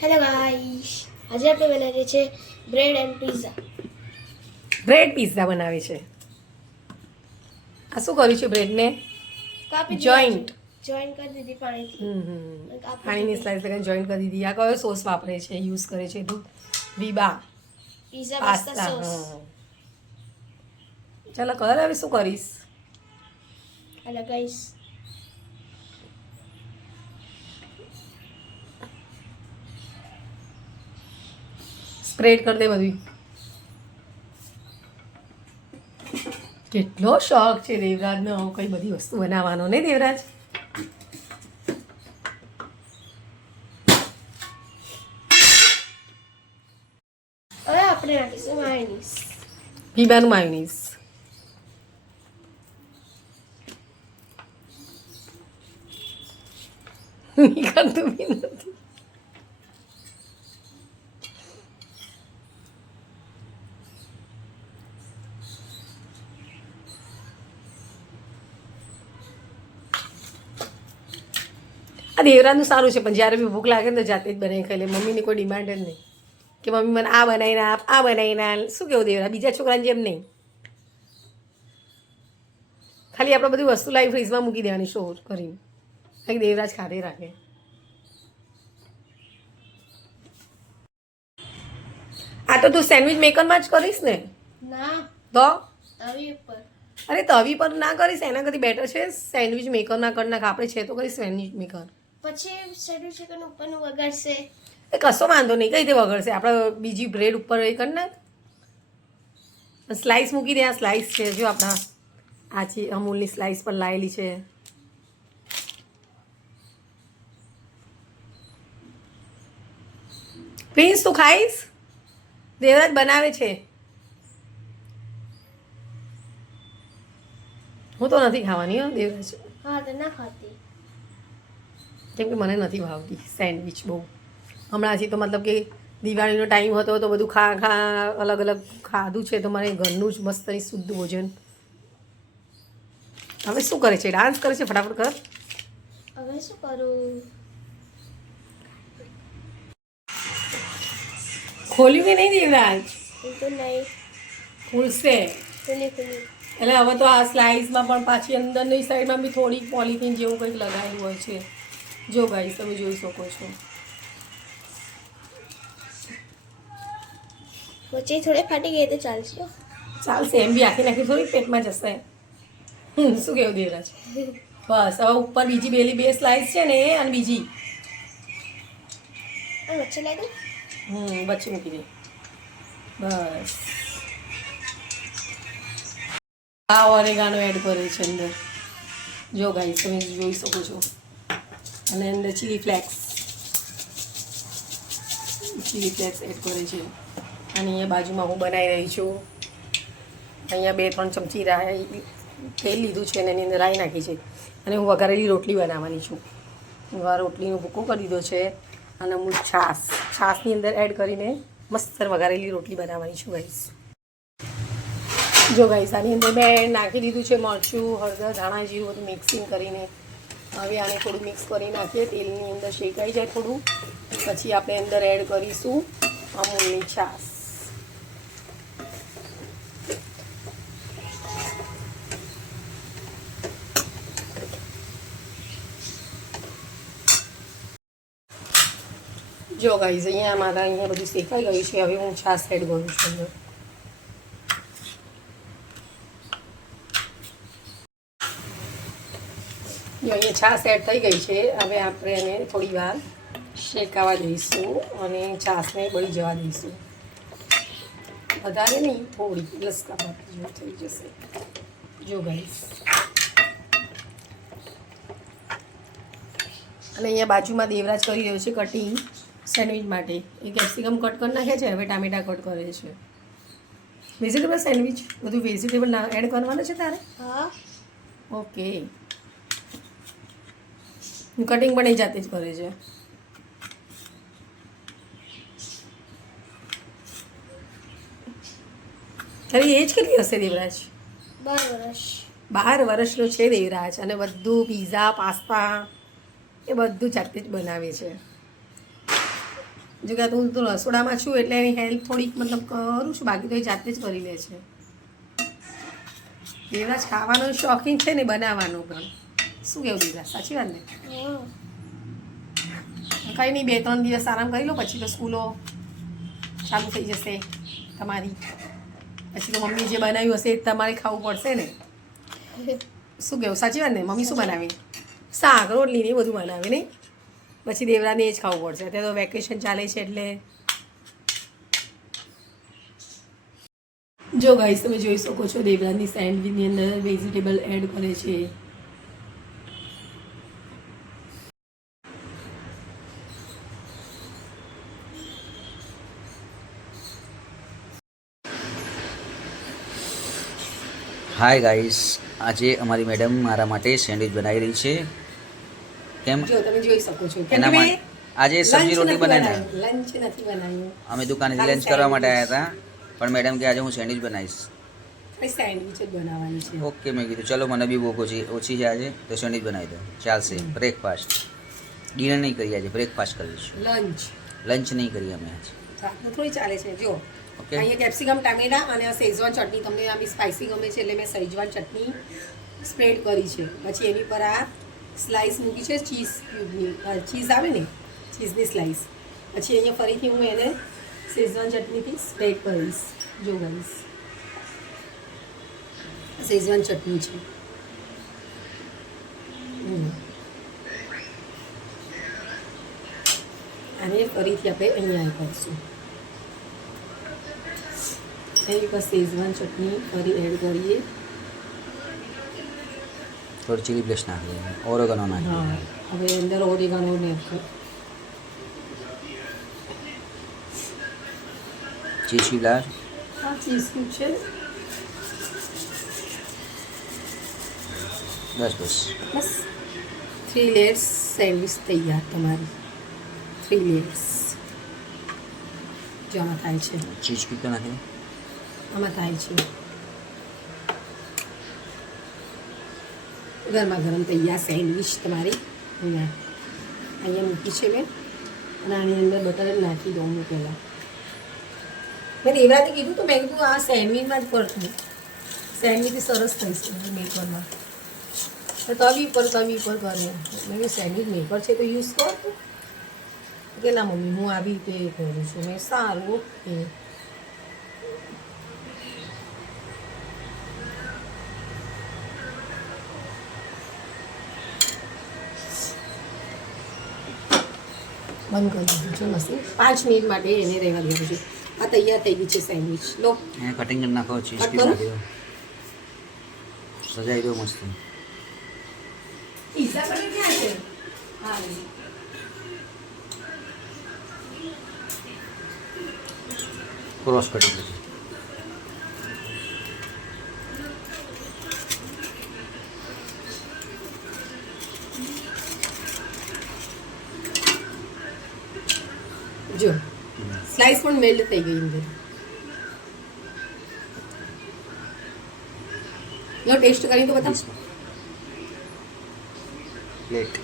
Hello guys, આજે આપણે બનાવીએ છીએ bread and pizza. Bread pizza બનાવે છે. આ શું કર્યું છે? બ્રેડને કાપી જોઈન્ટ કરી દીધી પાણીથી. પાણીની સ્લાઇસ લગાવીને જોઈન્ટ કરી દીધી. આ કયો સોસ વાપરે છે, યુઝ કરે છે તું? વીબા પિઝા પાસ્તા પાસ્તા. સોસ. ચાલો કર, હવે શું કરીશ? હેલો ગાઈસ, સ્પ્રેડ કરી દે બધું. કેટલો શોખ છે દેવરાજનો કઈ બધી વસ્તુ બનાવવાનો, ને દેવરાજ? હવે આપણે નાખીશું માયોનીઝ. પીવાનું માયોનીઝ. નીકળતું બી નથી. આ દેવરાજનું સારું છે, પણ જ્યારે બી ભૂખ લાગે ને તો જાતે જ બનાવી ખાઈ લે. મમ્મીની કોઈ ડિમાન્ડ જ નહીં કે મમ્મી મને આ બનાવીને આપ, આ બનાવીને આપ. શું કેવું દેવરાજ? બીજા છોકરાની જેમ નહીં. ખાલી આપણે બધી વસ્તુ લાવી ફ્રીજમાં મૂકી દેવાની સ્ટોર કરીને, કંઈક દેવરાજ ખાતે રાખે. આ તો તું સેન્ડવિચ મેકરમાં જ કરીશ ને? ના, તો તવી ઉપર. અરે તવી પર ના કરીશ, એના કરતી બેટર છે સેન્ડવિચ મેકર ના કરી નાખ. આપણે છે તો કરીશ સેન્ડવિચ મેકર. પછી સેન્ડવિચ ચિકન ઉપરનું વગાડશે. એ કશો વાંધો નહીં, કઈ રીતે વગરશે? આપણે બીજી બ્રેડ ઉપર એ કરી નાખ, સ્લાઇસ મૂકી દે. આ સ્લાઇસ છે જો, આપણા આ છે અમૂલની સ્લાઇસ પર લાવેલી છે. પ્રિન્સ તું ખાઈશ? દેવરાજ બનાવે છે. હું તો નથી ખાવાની હો દેવરાજ, હા તો ના ખાતી. કેમ કે મને નથી ભાવતી સેન્ડવિચ બહુ. હમણાંથી તો મતલબ કે દિવાળીનો ટાઈમ હતો તો બધું અલગ અલગ ખાધું છે, તો મને ઘરનું જ મસ્ત શુદ્ધ ભોજન. હવે શું કરે છે? ડાન્સ કરે છે. ફટાફટ કર. હવે શું કરું? ખોલ્યું કે નહીં દેવરાજ? એ તો નહીં. ખુલશે ખુલી. એટલે હવે તો આ સ્લાઇસમાં પણ પાછી અંદરની સાઈડમાં બી થોડીક પોલિથીન જેવું કંઈક લગાવેલું હોય છે. જો ગાઈસ, તમે જોઈ શકો છો. વચ્ચે થોડે ફાટી ગઈ તો ચાલશે. ચાલશે, એમ બી આખી થોડી પેટમાં જશે. શું કેવું દેવરાજ? બસ હવે ઉપર બીજી બે સ્લાઇસ છે ને, અને બીજી વચ્ચે લઈ દઉં. વચ્ચે મૂકી દે. બસ આ ઓરેગાનો એડ કરે છે અંદર. જો ગાઈસ, તમે જોઈ શકો છો. અને અંદર ચીલી ફ્લેક્સ એડ કરે છે. અને અહીંયા બાજુમાં હું બનાવી રહી છું. અહીંયા 2-3 ચમચી રાઈ તેલ લીધું છે અને એની અંદર રાઈ નાખી છે. અને હું વઘારેલી રોટલી બનાવવાની છું. હું આ રોટલીનો ભૂકો કરી દીધો છે. અને હું છાશની અંદર એડ કરીને મસ્ત વઘારેલી રોટલી બનાવવાની છું ગાઈસ. જો ગાઈસ, આની અંદર મેં નાખી દીધું છે મરચું, હળદર, ધાણા, જીરું બધું મિક્સિંગ કરીને. હવે આને થોડું મિક્સ કરી નાખીએ. તેલની અંદર શેકાઈ જાય થોડું, પછી આપણે અંદર એડ કરીશું અમૂલની છાશ. જો ગાઈસ, અહીંયા બધું શેકાઈ ગયું છે. હવે હું છાશ એડ કરું છું અંદર. જો અહીંયા છાશ એડ થઈ ગઈ છે. હવે આપણે એને થોડી વાર શેકાવા દઈશું અને છાશને બળી જવા દઈશું. વધારે નહીં, થોડી લસકા જેવું થઈ જશે. જો ગાઈસ, અને અહીંયા બાજુમાં દેવરાજ કરી રહ્યો છે કટિંગ સેન્ડવિચ માટે. એ કેપ્સિકમ કટ કરી નાખે છે, હવે ટામેટા કટ કરે છે. વેજીટેબલ સેન્ડવિચ, બધું વેજીટેબલ એડ કરવાનું છે તારે? હા. ઓકે. કટિંગ પણ એ જાતે જ કરે છે. તારી એજ કેટલી હશે દેવરાજ? 12 વર્ષ. 12 વર્ષનો છે દેવરાજ, અને બધું પિઝા, પાસ્તા એ બધું જાતે જ બનાવે છે. જો કે હું તો રસોડામાં છું એટલે એની હેલ્પ થોડીક મતલબ કરું છું, બાકી તો એ જાતે જ કરી લે છે. દેવરાજ ખાવાનો શોખીન છે ને બનાવવાનું પણ. શું કેવું દેવરાજ, સાચી વાત ને? હા. કંઈ નહીં, 2-3 દિવસ આરામ કરી લો, પછી તો સ્કૂલો ચાલુ થઈ જશે તમારી. પછી તો મમ્મી જે બનાવ્યું હશે એ તમારે ખાવું પડશે ને. શું કેવું, સાચી વાત ને? મમ્મી શું બનાવી? શાક રોટલી ને એ બધું બનાવે નહીં? પછી દેવરાને એ જ ખાવું પડશે. અત્યારે તો વેકેશન ચાલે છે એટલે. જો ગાઈસ, તમે જોઈ શકો છો દેવરાની સેન્ડવિચની અંદર વેજીટેબલ એડ કરે છે. હાય ગાઈસ, આજે અમારી મેડમ મારા માટે સેન્ડવિચ બનાવી રહી છે. કેમ? જો તમે જોઈ શકો છો એના માટે આજે સબ્જી રોટી બનાવી. લંચ નથી બનાવ્યું. અમે દુકાનેથી લંચ કરવા માટે આવ્યા હતા, પણ મેડમ કે આજે હું સેન્ડવિચ બનાવીશ. સેન્ડવિચ જ બનાવવાની છે. ઓકે, મેં કીધું ચલો, મને બી ભૂખ ઓછી છે આજે, તો સેન્ડવિચ બનાવી દો, ચાલશે. બ્રેકફાસ્ટ, ડિનર નહીં કરીએ આજે, બ્રેકફાસ્ટ કરીશું. લંચ નહીં કરીએ અમે આજે. થોડી ચાલે છે. જો ઓકે, અહીંયા કેપ્સિકમ ટામેટા અને શેઝવાન ચટણી, તમને આ બી સ્પાઇસી ગમે છે એટલે મેં શેઝવાન ચટણી સ્પ્રેડ કરી છે. પછી એની પર આ સ્લાઇસ મૂકી છે ચીઝ ક્યુબની, ચીઝ આવે ને ચીઝની સ્લાઇસ. પછી અહીંયા ફરીથી હું એને શેઝવાન ચટણીથી સ્પ્રેડ કરીશ. જો કરીશ, શેઝવાન ચટણી છે. અને ફરીથી આપણે અહીંયા કરીશું. એની પર શેઝવાન ચટણી ફરી એડ કરીએ. થોડી ચીલી ફ્લેક્સ નાખીએ, ઓરેગનો નાખીએ. હા, હવે અંદર ઓરેગાનો નાખો. ચીઝ ક્યુબ, હા, ચીઝ ક્યુબ છે. બસ બસ 3 લેયર્સ સેન્ડવિચ તૈયાર તમારી. 3 લેયર્સ જો આમાં થાય છે. ચીઝ ક્યુબ તો નાખીએ. આમાં થાય છે. ગરમા ગરમ તૈયાર સેન્ડવિચ તમારી અહીંયા મૂકી છે મેં. અને આની અંદર બટર નાખી દઉં હું પહેલાં. મેં દેવરાને કીધું તો મેં કીધું આ સેન્ડવિચમાં જ પડતું, સેન્ડવિચ સરસ થઈ છે મેકરમાં. તવી પર કરે. મેં કીધું સેન્ડવિચ મેકર છે તો યુઝ કર તું. કે ના મમ્મી, હું આવી રીતે કરું છું. મેં સારું, ઓકે. બંધ કરી દીધું છે મશીન. 5 મિનિટ માટે એને રહેવા દેવાનું છે. આ તૈયાર થઈ ગઈ છે સેન્ડવિચ. લો, કટિંગ કરી નાખો, ચીઝ કટ ક્યુબ કરો. નાખી દો, સજાવી દો મસ્ત. પિઝા કટર ક્યાં છે? હા, ક્રોસ કટિંગ કરી. જો સ્લાઇસ પણ મેલ્ટ થઈ ગઈ અંદર. લો, ટેસ્ટ કરી તો બતાવ. પ્લેટ.